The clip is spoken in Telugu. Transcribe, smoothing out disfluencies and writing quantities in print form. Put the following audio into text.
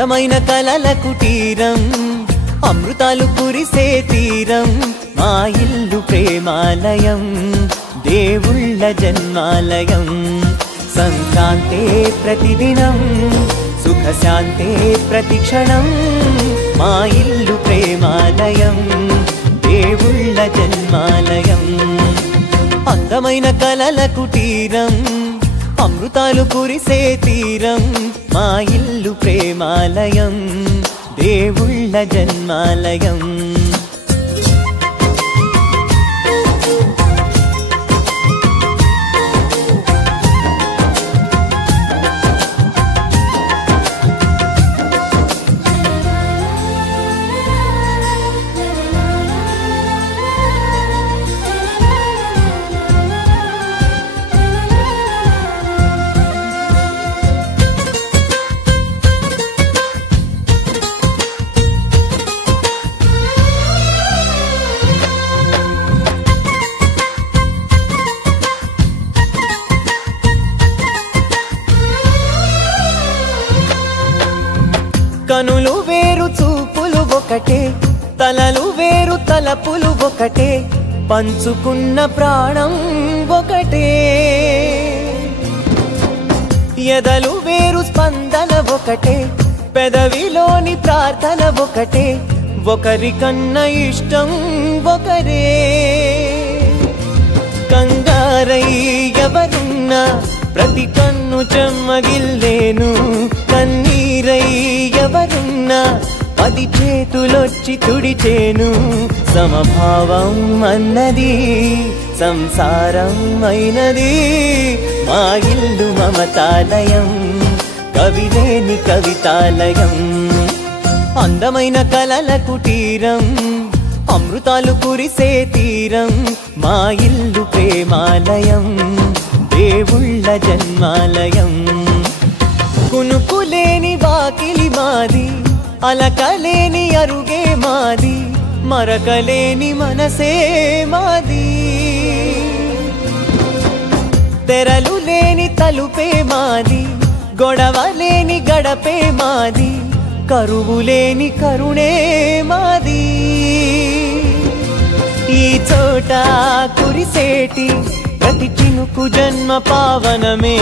అందమైన కలల కుటీరం అమృతాలు కురిసే తీరం మా ఇల్లు ప్రేమాలయం దేవుళ్ళ జన్మాలయం సంక్రాంతే ప్రతిదినం సుఖశాంతే ప్రతిక్షణం మా ఇల్లు ప్రేమాలయం దేవుళ్ళ జన్మాలయం అందమైన కలల కుటీరం అమృతాలు కురిసే తీరం మా ఇల్లు ప్రేమాలయం దేవుళ్ళ జన్మాలయం కనులు వేరు చూపులు ఒకటే తలలు వేరు తలపులు ఒకటే పంచుకున్న ప్రాణం ఒకటే ఎదలు వేరు స్పందన ఒకటే పెదవిలోని ప్రార్థన ఒకటే ఒకరికన్నా ఇష్టం ఒకరే కంగారై ఎవరున్నా ప్రతి కన్ను చెమ్మగిల్లేను కన్నీరై ఎవరున్నా 10 చేతులొచ్చి తుడిచేను సమభావం అన్నది సంసారం అయినది మా ఇల్లు మమతాలయం కవిలేని కవితాలయం అందమైన కలల కుటీరం అమృతాలు కురిసే తీరం మా ఇల్లు ప్రేమాలయం దేవుళ్ళ జన్మాలయం కునుకులేని వాకిలి మాది అలకలేని అరుగే మాది మరకలేని మనసే మాది తెరలు లేని తలుపే మాది గొడవలేని గడపే మాది కరువులేని కరుణే మాది ఈ చోట కురిసేటి ప్రతి చినుకు జన్మ పావనమే